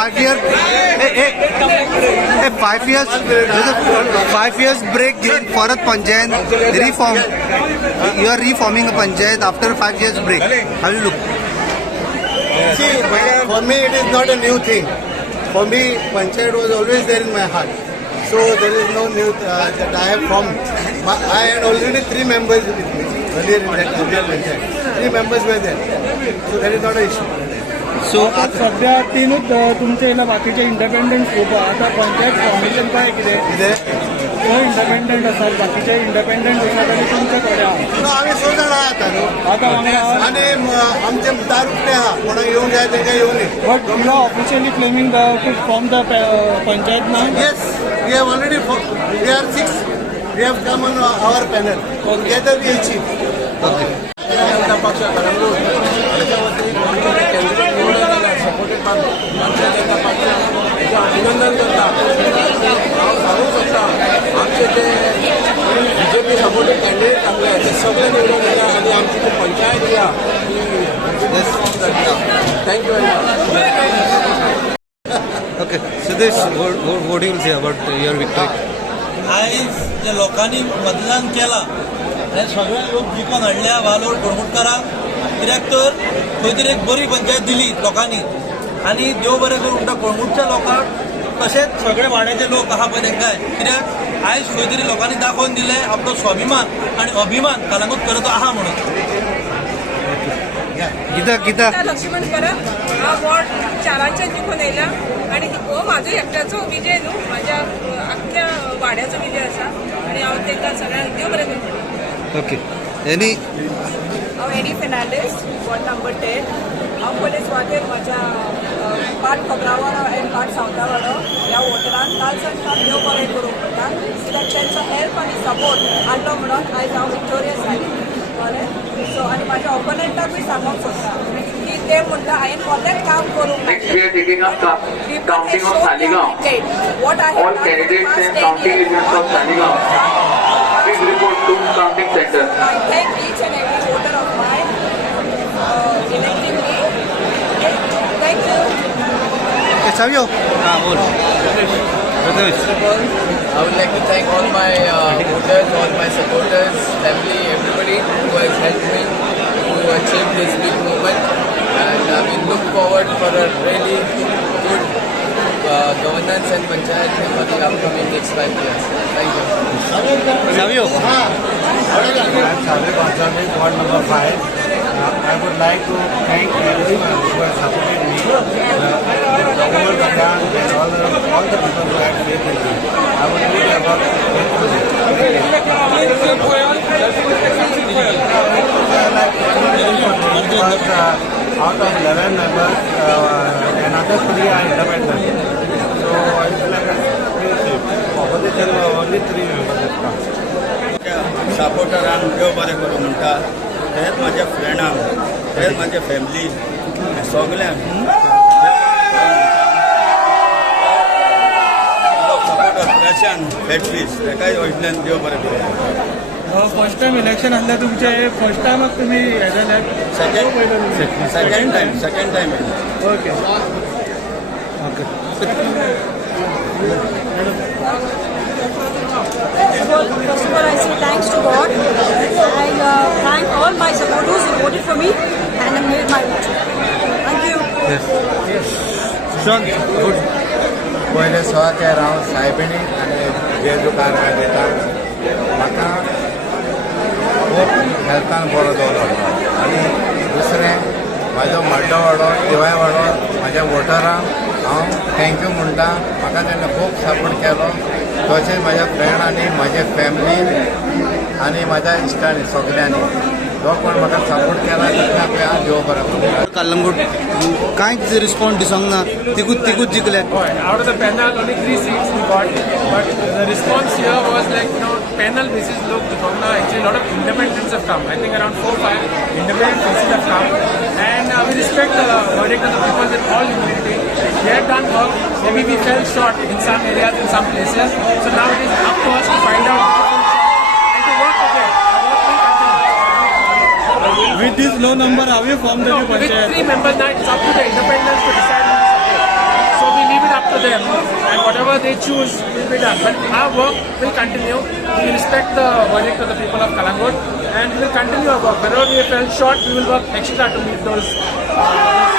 5 year, 5 years break again for a panchayat reform. You are reforming a panchayat after 5 years break. How do you look? See, for me it is not a new thing. For me, panchayat was always there in my heart. So there is no new that I have formed. I had already 3 members with me earlier in that panchayat. 3 members were there. So that is not an issue. So सध्या तीनच तुमचे येयला बाकीचे independent खूप आता panchayat formation काय कितें तो इंडिपेंडंट आसात बाकीचे इंडिपेंडंट आसात आनी तुमचे थोडे आहा आम्ही 6 जाण आहात न्हू. आता वांगडा आणि आमचे दारुकटे आहा कोणाक येवंक जाय तांकां येवं न्ही. But you are officially claiming to form the panchayat ना. Yes, we have already we are 6. We have come on our panel. Together we achieve. okay. जनता पक्ष कलंगूट याच्या वतीने कॅन्डिडेट निवडून सपोर्टेड भारतीय जनता पक्षाचं अभिनंदन करता. हांव सांगूंक सोदता आमचे जे BJP सपोर्टेड कॅन्डिडेट आसले ते सगळे निवडून येता आनी आमची जी पंचायत जी आहा thank you very much. Okay. Siddesh, what do you will say about your victory? आयज जे लोकांनी मतदान केलां ते सगळे लोक जिखून हाडल्या वालोर कोळमुटकाराक. कित्याक तर खंय तरी एक बरी पंचायत दिली लोकांनी आनी देव बरें करूं म्हणटा कोळमुटच्या लोकांक तशेंच सगळे वाड्याचे लोक आहा पळय तांकांय. कित्याक आयज खंय तरी लोकांनी दाखोवन दिलें आपलो स्वाभिमान आनी अभिमान कलंगूट करत आहा म्हणून. गीता लक्ष्मण परब हा वॉर्ड 4 जिखून येयला आणि हो म्हाजो एकट्याचो विजय न्हू, म्हाज्या आख्ख्या वाड्याचो विजय आसा आणि हांव तांकां सगळ्यांक देव बरें करूं. Okay. Any हांव एनी फेर्नांडीस वॉर्ड नंबर 10. हांव पयले सुवातेर म्हाज्या पाट खबरावाडो आनी पाट सावंतावाडो ह्या वॉटरान काल सावन देव बरें करूंक म्हणटा. कित्याक तांचो हेल्प आनी सपोर्ट हाडलो म्हणून आयज हांव विक्टोरियस जाली. सो आनी म्हाज्या ऑपोनंटाकूय सांगूंक सोदता की ते म्हणटा हांवें कोतेंच काम करूंक Counting of Saligaon. All candidates and counting agents of Saligaon. Please report to counting center. I thank each and every voter of mine electing me. Thank you. okay, Savio. Bol. I would like to thank all my voters, all my supporters, family, everybody who has helped me to achieve this big movement. And we look forward for a really good governance and panchayat for the upcoming next 5 years. Thank you. Savio. I'm Savio Bansami, ward number 5. I would like to thank everyone who has supported me, the whole Bagan and all the people who have faith in me. I would do their work faithfully. Out of 11 members, another 3 are independent. So it's like a split. Opposition only 3 members have come. सपोर्टरान देव बरें करूं म्हणटा. तेच म्हाज्या फ्रेंडांक, तेच म्हाज्या family सगळ्यांक supporter प्रशांत फेटफीस तेकाय वयल्यान देव बरें करूं. फर्स्ट टाइम इलेक्शन आसलें तुमचे फर्स्ट टायमाक तुमी हे जाले second time okay. First of all, I say thanks to God. I thank all my supporters who voted for me and have made my vote. Thank you. Yes. Sean. Good. पहिले सुवातेर हांव सायबिणी आनी जेजू कारवार दिता. म्हाका खूब हेल्थान बरो दवरलो आनी दुसरें म्हाजो मड्डो वाडो दिवाय वाडो म्हाज्या वोटरांक हांव थँक्यू म्हणटा. म्हाका तेणें खूब सपोर्ट केलो. तशेंच म्हाज्या फ्रेंडांनी म्हाजे फॅमिलीन आनी म्हाज्या इश्टांनी सगळ्यांनी जो कोण म्हाका सपोर्ट केला ताका हांव देव बरें करूं. कलंगूट कांयच रिस्पॉन्स दिसोंक ना. तिगूच जिखले. Out of the panel, only 3 seats we got, but the response here was like, panel basis look, actually a lot of independents have come. I think around 4-5 independent faces have come, and we respect the verdict of the people with all humility. They have done work. Maybe we fell short in some areas, in some places. So now it is up to us to find out and to work again. With this low number, how you form the new panchayat? With 3 members now, it's up to the independents to decide on this. So we leave it up to them, and whatever they choose will be done. But our work will continue. We respect the verdict of the people of Kalangut, and we will continue our work. Wherever we fell short, we will work extra to meet those